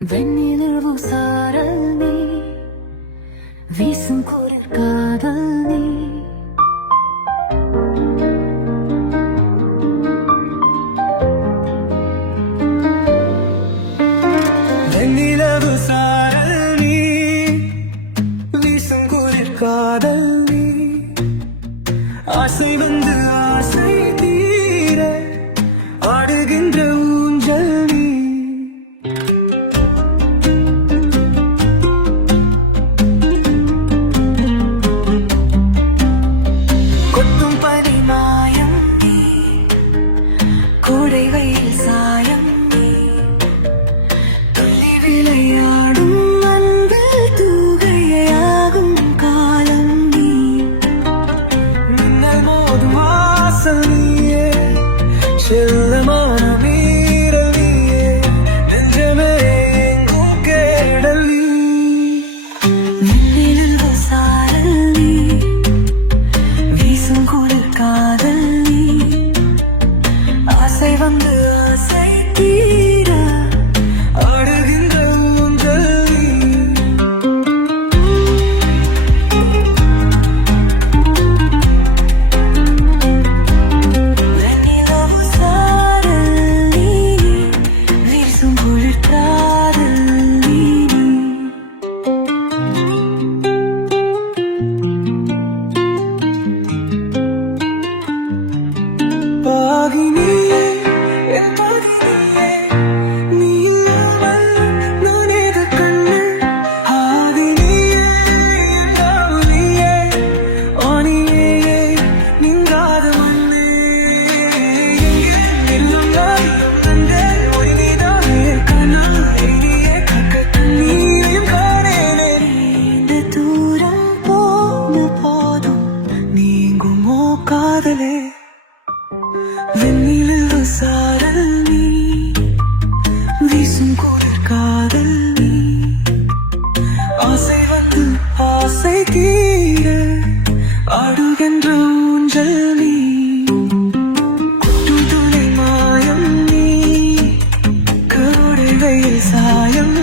வெண்ணிலவு சாரல் நீ வீசும் குளிர் காதல் நீ வெண்ணிலவு சாரல் நீ வீசும் குளிர் காதல் நீ ஆசை வந்து ஆசை தீர ஆடுகின்ற ஊஞ்சல் நீ கொட்டும் பனி மாயம் நீ கோடை வெயில் சாயம் நீ துள்ளி விளையாடும் அன்பில் தூகையாகும் காலம் நீ மின்னல் மோதும் வாசல் நீயே செல்லமான மீறல் நீயே நெஞ்சமே எங்கும் கேடல் நீ வெண்ணிலவு சாரல் நீ வீசும் குளிர் காதல் நீ ஆசை வந்து ஆசை தீர ஆடுகின்ற ஊஞ்சல் நீ வெண்ணிலவு சாரல் நீ வீசும் குளிர் காதல் நீ பாகினியே என் பாகினியே நீ இல்லாமல் நான் ஏது கண்ணு ஆகினியே என் தாவணியே ஆணியே நீங்காத மண்ணு எங்கே நில்லும் நாடியும் கண்டே ஒளி நீதானே கண்ணா இனியே கக்க கண்ணீரையும் காணேனே இந்த தூரம் போன போதும் நீங்குமோ காதலே வெண்ணிலவு சாரல் நீ வீசும் குளிர் காதல் நீ ஆசை வந்து ஆசை தீர ஆடுகின்ற ஊஞ்சல் நீ கொட்டும் துளி மாயம் நீ கோடை வெயில் சாயம்